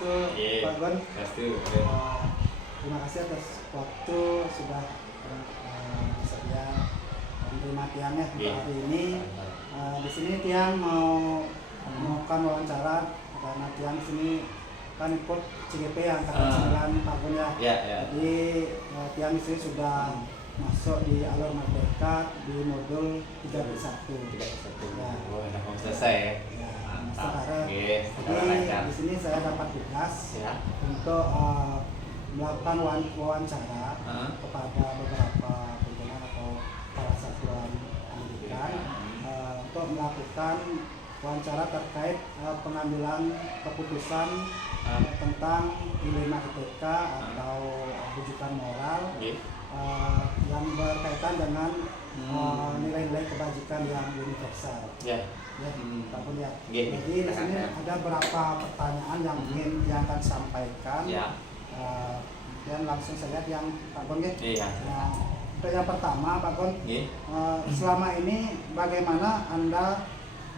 Swastiastu, Pak Gon. Terima kasih atas waktu sudah bersedia menerima Tiangnya untuk hari ini. Di sini Tiang mau melakukan wawancara karena Tiang di sini kan ikut CGP yang angkatan 9 Pak Gon ya. Jadi Tiang di sini sudah masuk di alur merdeka di modul 31. Ya. Mau selesai ya. Sekarang, jadi di sini saya dapat tugas untuk melakukan wawancara kepada beberapa pimpinan atau kepala satuan pendidikan untuk melakukan wawancara terkait pengambilan keputusan tentang dilema ITK atau rujukan moral yang berkaitan dengan nilai-nilai kebajikan yang universal. Pak Gon ya. Jadi di sini ada beberapa pertanyaan yang ingin yang akan sampaikan. Dan langsung saja yang Pak Gon ya. Untuk yang pertama Pak Gon, selama ini bagaimana Anda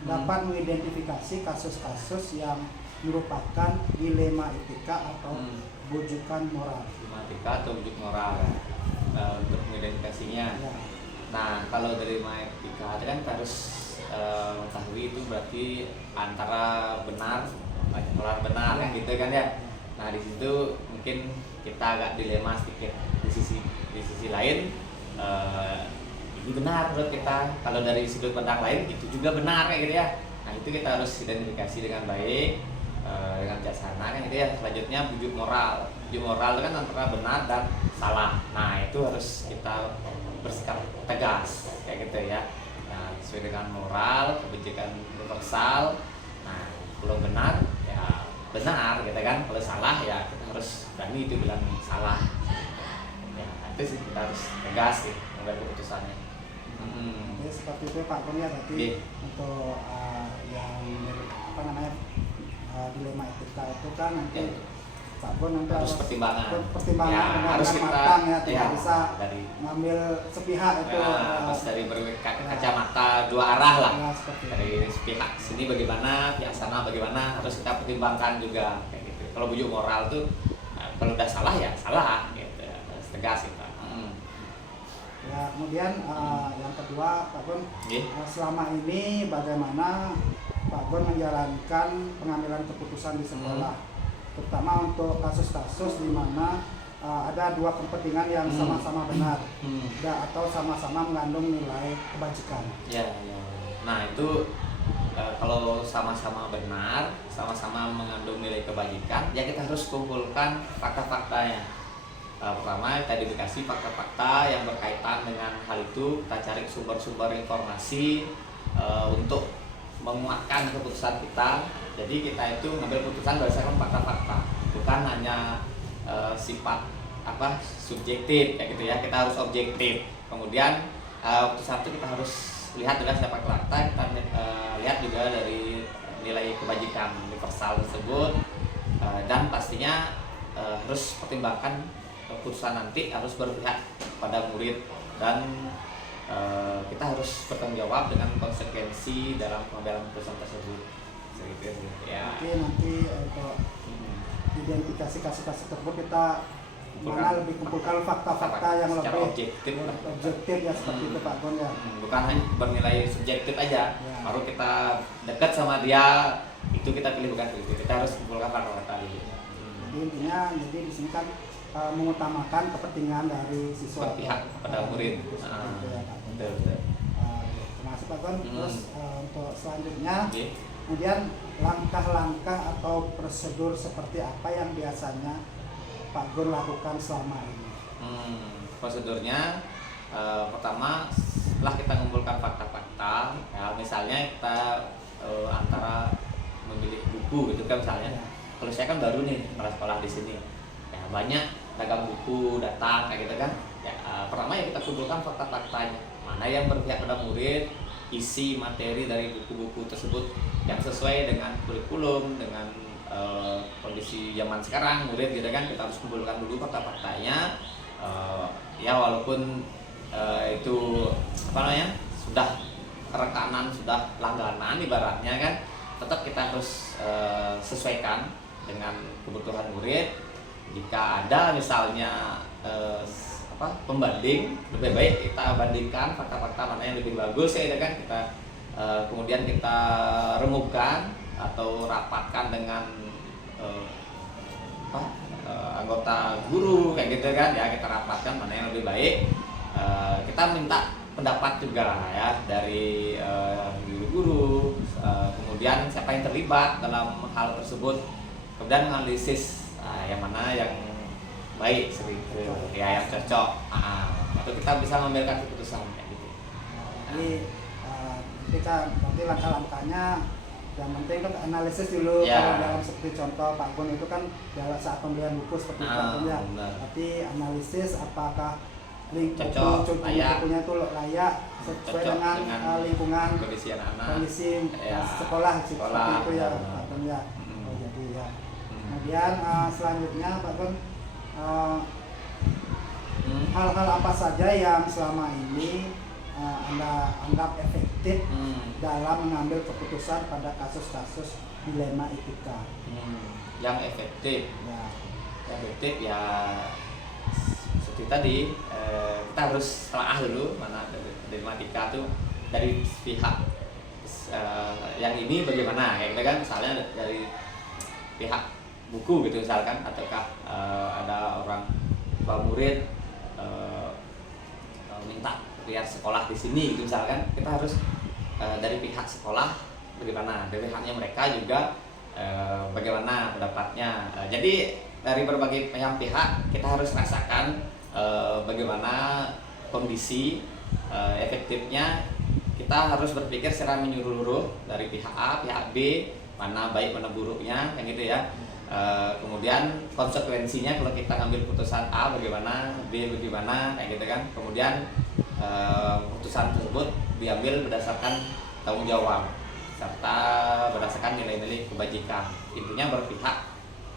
dapat mengidentifikasi kasus-kasus yang merupakan dilema etika atau bujukan moral? Dilema etika atau bujuk moral untuk mengidentifikasinya. Nah, kalau dari dilema etika kan harus mengetahui itu berarti antara benar, moral benar kan gitu kan ya. Nah, di situ mungkin kita agak dilema sedikit. Di sisi lain ini benar menurut kita, kalau dari sudut pandang lain itu juga benar kayak gitu ya. Nah, itu kita harus identifikasi dengan baik, dengan bijaksana kan gitu ya. Selanjutnya bujuk moral itu kan antara benar dan salah. Nah, itu harus kita bersikap tegas kayak gitu ya. Nah, sesuai dengan moral, kebijakan universal. Nah, kalau benar ya benar gitu kan, kalau salah ya kita harus berani itu bilang salah ya. Itu sih kita harus tegas sih mengambil keputusannya. Jadi seperti itu Pak Gon ya, berarti untuk yang apa namanya dilema etika itu kan nanti Pak Gon nanti harus pertimbangan dengan harus kita matang ya, tidak bisa dari ngambil sepihak itu. Harus dari kacamata dua arah lah. Dari itu. pihak sini bagaimana, pihak sana bagaimana, harus kita pertimbangkan juga kayak gitu. Kalau bujuk moral tuh kalau udah salah ya salah gitu, harus tegas kita. Ya, kemudian yang kedua Pak Gon, selama ini bagaimana Pak Gon menjalankan pengambilan keputusan di sekolah, terutama untuk kasus-kasus di mana ada dua kepentingan yang sama-sama benar atau sama-sama mengandung nilai kebajikan. Nah, itu kalau sama-sama benar, sama-sama mengandung nilai kebajikan, ya kita harus kumpulkan fakta-faktanya. Pertama, kita identifikasi fakta-fakta yang berkaitan dengan hal itu. Kita cari sumber-sumber informasi untuk menguatkan keputusan kita. Jadi kita itu mengambil keputusan berdasarkan fakta-fakta, bukan hanya sifat subjektif kayak gitu ya. Kita harus objektif. Kemudian keputusan itu kita harus lihat juga siapa fakta, kita lihat juga dari nilai kebajikan universal tersebut, dan pastinya harus pertimbangkan keputusan nanti harus berpihak pada murid, dan kita harus bertanggung jawab dengan konsekuensi dalam pengambilan keputusan tersebut. Oke, nanti untuk identifikasi kasus-kasus tersebut kita mana lebih kumpulkan fakta-fakta yang lebih objektif ya, seperti itu Pak Gon ya. Bukan hanya bernilai subjektif aja. Baru kita dekat sama dia, itu kita pilih, bukan itu. Kita harus kumpulkan fakta-fakta dulu. Jadi intinya di sini kan mengutamakan kepentingan dari siswa, berpihak pada murid. Terima kasih Pak Gon. Terus untuk selanjutnya, kemudian langkah-langkah atau prosedur seperti apa yang biasanya Pak Gon lakukan selama ini? Prosedurnya pertama, setelah kita mengumpulkan fakta-fakta, ya misalnya kita antara memilih buku gitu kan misalnya. Kalau saya kan baru nih kepala sekolah di sini, ya banyak dagang buku datang kayak gitu kan. Pertama ya kita kumpulkan fakta-faktanya, mana yang berpihak pada murid, isi materi dari buku-buku tersebut yang sesuai dengan kurikulum, dengan kondisi zaman sekarang murid gitu kan. Kita harus kumpulkan dulu fakta-faktanya, ya walaupun itu sudah rekanan, sudah langganan ibaratnya kan, tetap kita harus sesuaikan dengan kebutuhan murid. Jika ada misalnya pembanding, lebih baik kita bandingkan fakta-fakta mana yang lebih bagus ya kan, kita kemudian kita remukkan atau rapatkan dengan anggota guru kayak gitu kan ya, kita rapatkan mana yang lebih baik. Kita minta pendapat juga ya dari guru-guru, kemudian siapa yang terlibat dalam hal tersebut, kemudian analisis yang mana yang baik ya, yang cocok, itu kita bisa mengambilkan keputusan kayak gitu. Jadi kita nanti langkah-langkahnya yang penting kan analisis dulu ya. Kalau dalam seperti contoh Pak Gun itu kan dalam saat pembelian buku seperti Pak Gun ya, tapi analisis apakah bukunya itu layak sesuai dengan lingkungan kondisi anak-anak, kondisi sekolah seperti itu ya Pak Gun ya. Jadi ya. Kemudian selanjutnya Pak Gun, hal-hal apa saja yang selama ini Anda anggap efektif dalam mengambil keputusan pada kasus-kasus dilema etika? Yang efektif ya seperti tadi, kita harus telaah dulu mana dilema etika itu dari pihak yang ini bagaimana ya, kita kan misalnya dari pihak buku gitu misalkan, ataukah ada orang tua murid minta biar sekolah di sini gitu misalkan, kita harus dari pihak sekolah bagaimana, dari pihaknya mereka juga bagaimana pendapatnya. Jadi dari berbagai pihak kita harus rasakan bagaimana kondisi efektifnya. Kita harus berpikir secara menyeluruh dari pihak A, pihak B, mana baik mana buruknya kayak gitu ya. Kemudian konsekuensinya kalau kita ngambil putusan A bagaimana, B bagaimana kayak gitu kan. Kemudian putusan tersebut diambil berdasarkan tanggung jawab serta berdasarkan nilai-nilai kebajikan. Intinya berpihak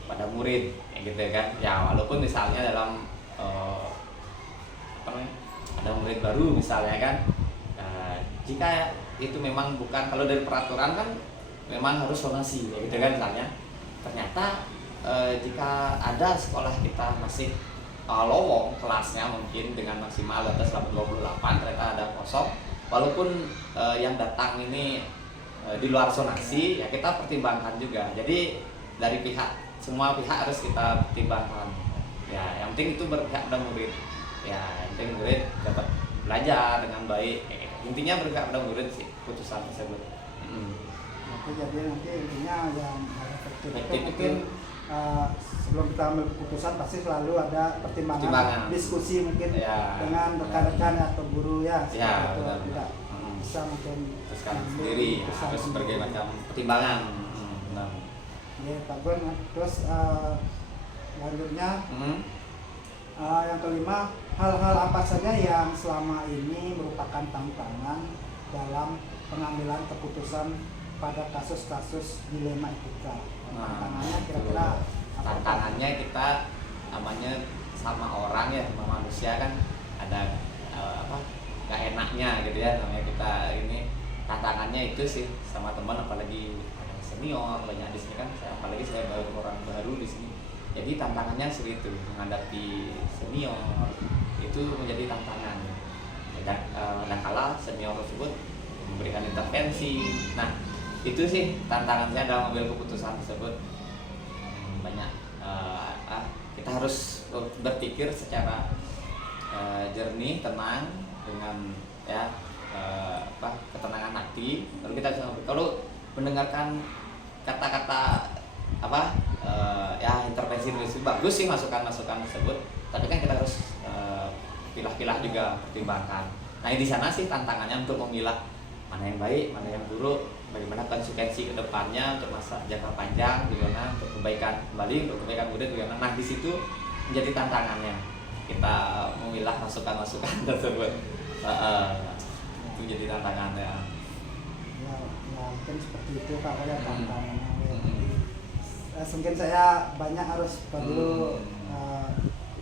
pada murid kayak gitu kan. Ya walaupun misalnya dalam ada murid baru misalnya kan, jika itu memang bukan, kalau dari peraturan kan memang harus zonasi kayak gitu kan misalnya. Ternyata jika ada sekolah kita masih lowong kelasnya mungkin dengan maksimal atas 28, ternyata ada kosong, walaupun yang datang ini di luar zonasi ya kita pertimbangkan juga. Jadi dari semua pihak harus kita pertimbangkan ya, yang penting itu berpihak pada murid ya, yang penting murid dapat belajar dengan baik, intinya berpihak pada murid sih putusan tersebut. Jadi nanti intinya yang efektif itu mungkin sebelum kita ambil keputusan pasti selalu ada pertimbangan. Diskusi mungkin dengan rekan-rekan atau guru ya, ya itu tidak bisa mungkin sendiri, harus berbagai macam pertimbangan. Ya Pak Gun, terus selanjutnya yang kelima, hal-hal apa saja yang selama ini merupakan tantangan dalam pengambilan keputusan pada kasus-kasus dilema etika? Tantangannya kira-kira tantangannya kita namanya sama orang ya, sama manusia kan ada gak enaknya gitu ya, namanya kita ini tantangannya itu sih sama teman, apalagi senior banyak di sini kan, apalagi saya orang baru di sini. Jadi tantangannya seperti itu, menghadapi senior itu menjadi tantangan. Dan kala senior tersebut memberikan intervensi. Nah, itu sih tantangannya dalam mengambil keputusan tersebut. Banyak kita harus berpikir secara jernih, tenang, dengan ketenangan hati. Lalu kita bisa, kalau mendengarkan kata-kata intervensi bagus sih masukan-masukan tersebut, tapi kan kita harus pilah-pilah juga pertimbangkan. Nah di sana sih tantangannya untuk memilah mana yang baik, mana yang buruk, bagaimana konsekuensi kedepannya untuk masa jangka panjang, bagaimana untuk kebaikan kembali, untuk kebaikan murid bagaimana. Nah di situ menjadi tantangannya kita memilah masukan-masukan tersebut. Itu jadi tantangannya. Ya mungkin seperti itu Pak, ya tantangannya. Mungkin saya banyak harus perlu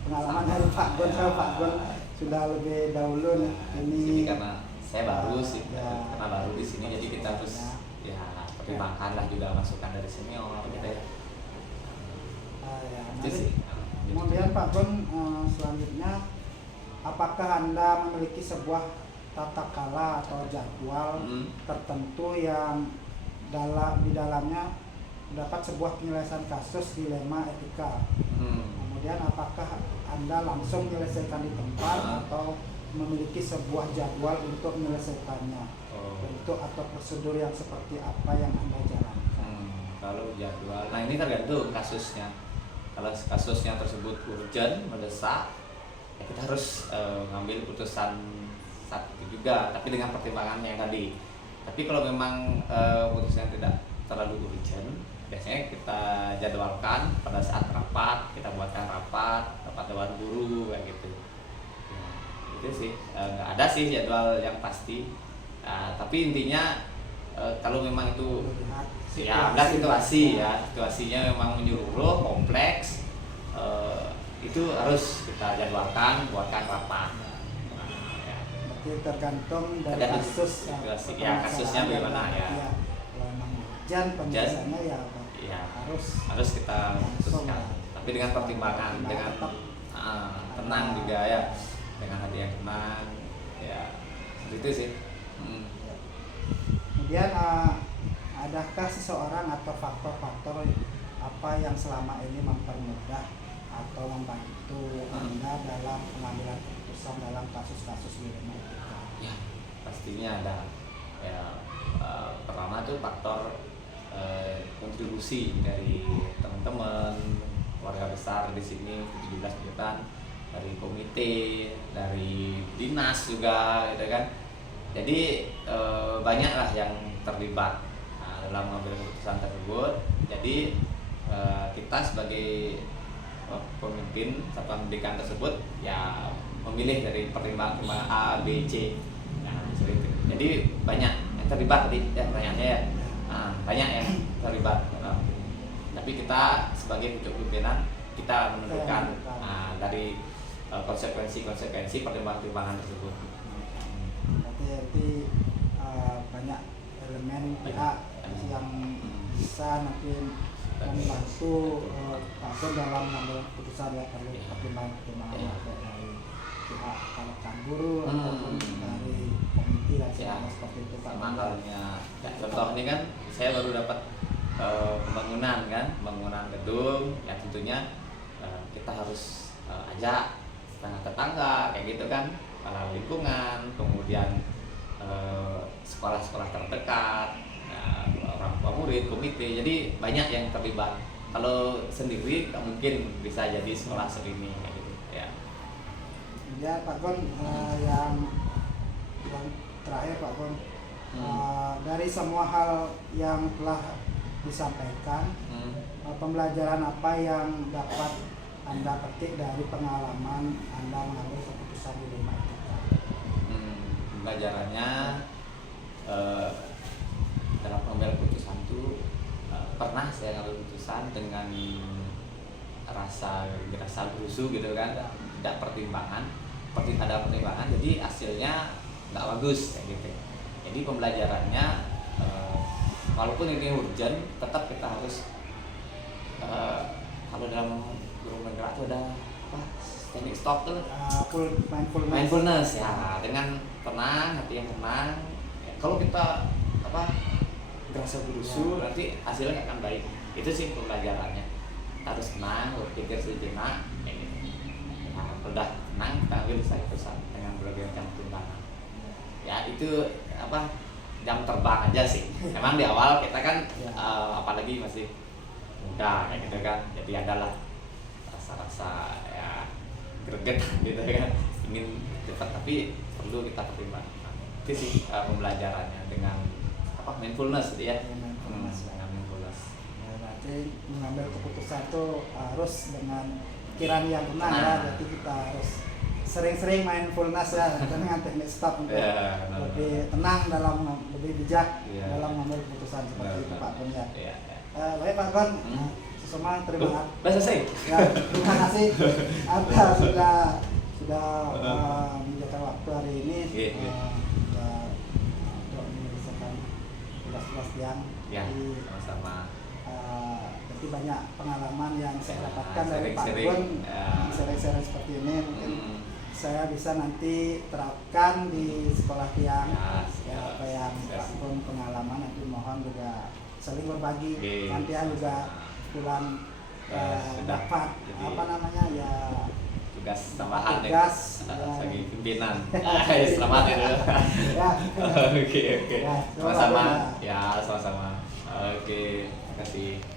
pengalaman dari Pak Gun. Pak Gun sudah lebih dahulu nih. Ini karena saya baru sih, karena baru di sini, jadi kita harus pertimbangkan lah juga masukan dari senior gitu ya. Ya. Itu sih. Kemudian Pak Gon, selanjutnya apakah Anda memiliki sebuah tata kala atau jadwal tertentu yang di dalamnya dapat sebuah penyelesaian kasus dilema etika? Kemudian apakah Anda langsung menyelesaikan di tempat atau memiliki sebuah jadwal untuk menyelesaikannya? Bentuk atau prosedur yang seperti apa yang Anda jalankan? Kalau jadwal, nah ini tergantung kasusnya. Kalau kasusnya tersebut urgent, mendesak, ya kita harus ngambil putusan saat itu juga, tapi dengan pertimbangannya yang tadi. Tapi kalau memang putusannya tidak terlalu urgent, biasanya kita jadwalkan pada saat rapat, kita buatkan rapat dewan guru kayak gitu. Ya, itu sih, nggak ada sih jadwal yang pasti. Tapi intinya kalau memang itu ya ada situasi ya, situasinya memang menyeluruh, kompleks, itu harus kita jadwalkan, buatkan rapat. Berarti tergantung dari kasus ya, kasusnya bagaimana ya. Kalau memang urgent penyelesaiannya ya harus kita putuskan. Tapi dengan pertimbangan, dengan tenang juga ya, dengan hati yang tenang, ya itu sih. Kemudian adakah seseorang atau faktor-faktor apa yang selama ini mempermudah atau membantu Anda dalam pengambilan keputusan dalam kasus-kasus dilema etika? Ya, pastinya ada. Ya, pertama tuh faktor kontribusi dari teman-teman keluarga besar di sini 17 jutaan, dari komite, dari dinas juga, gitu kan. Jadi banyaklah yang terlibat dalam mengambil keputusan tersebut. Jadi kita sebagai pemimpin satuan pendidikan tersebut ya memilih dari pertimbangan A, B, C. Nah, seperti itu. Jadi banyak yang terlibat tadi ya pertanyaannya ya. Banyak yang terlibat. Tapi kita sebagai pimpinan kita menentukan dari konsekuensi pertimbangan tersebut. Berarti banyak elemen pihak yang bisa nanti membantu Pak Gon dalam mengambil keputusan, ya perlu pertimbangan dari pihak kalakan guru ataupun dari komite dan sebagainya seperti itu Pak. Makalnya contoh ini kan saya baru dapat pembangunan gedung, ya tentunya kita harus ajak tetangga kayak gitu kan, kepala lingkungan, kemudian sekolah-sekolah terdekat, orang tua murid, komite, jadi banyak yang terlibat. Kalau sendiri nggak mungkin bisa jadi sekolah segini kayak gitu ya. Ya Pak Gon, yang terakhir Pak Gon, dari semua hal yang telah disampaikan, pembelajaran apa yang dapat Anda petik dari pengalaman Anda mengambil keputusan dilema etika? Pembelajarannya dalam mengambil keputusan itu pernah saya ngambil keputusan dengan rasa berusuh gitu kan, tidak ada pertimbangan, jadi hasilnya nggak bagus kayak gitu. Jadi pembelajarannya walaupun ini urgent, tetap kita harus kalau dalam guru menggerak itu ada apa, standing stop tuh, mindfulness ya, dengan tenang, hati yang tenang. Kalau kita berasa berusuh, nanti hasilnya nggak akan baik. Itu sih pembelajarannya. Kita harus tenang, berpikir sejenak, kayak gitu. Nah, udah tenang, kita ambil keputusan dengan berbagai macam pertimbangan. Ya itu jam terbang aja sih. Memang di awal kita kan apalagi masih muda kayak gitu kan, jadi adalah rasa-rasa ya greget gitu kan, ingin cepat, tapi perlu kita pertimbangkan. Itu sih pembelajarannya dengan mindfulness gitu ya. Mindfulness. Ya, berarti mengambil keputusan itu harus dengan pikiran yang tenang ya. Jadi kita harus sering-sering mindfulness ya, dengan teknik stop untuk lebih tenang lebih bijak dalam mengambil keputusan seperti itu Pak Gon ya. Baik Pak Gon, sesama terima kasih. Ya, terima kasih atas sudah menjaga waktu hari ini. Untuk menyelesaikan tugas-tugas yang sama-sama. Jadi banyak pengalaman yang saya dapatkan dari Pak sering-sering, Gun, ya. sering-sering seperti ini mungkin saya bisa nanti terapkan di sekolah tiang. Ya, Apa yang Pak Gun pengalaman nanti mohon juga saling berbagi. Oke. Nanti juga pulang Sudah. dapat Jadi, apa namanya ya tugas tambahan tugas, ya, ya. sebagai pimpinan. Selamat ya. Ya. Oke. Ya, Sama-sama. ya. Ya, sama-sama. Oke, terima kasih.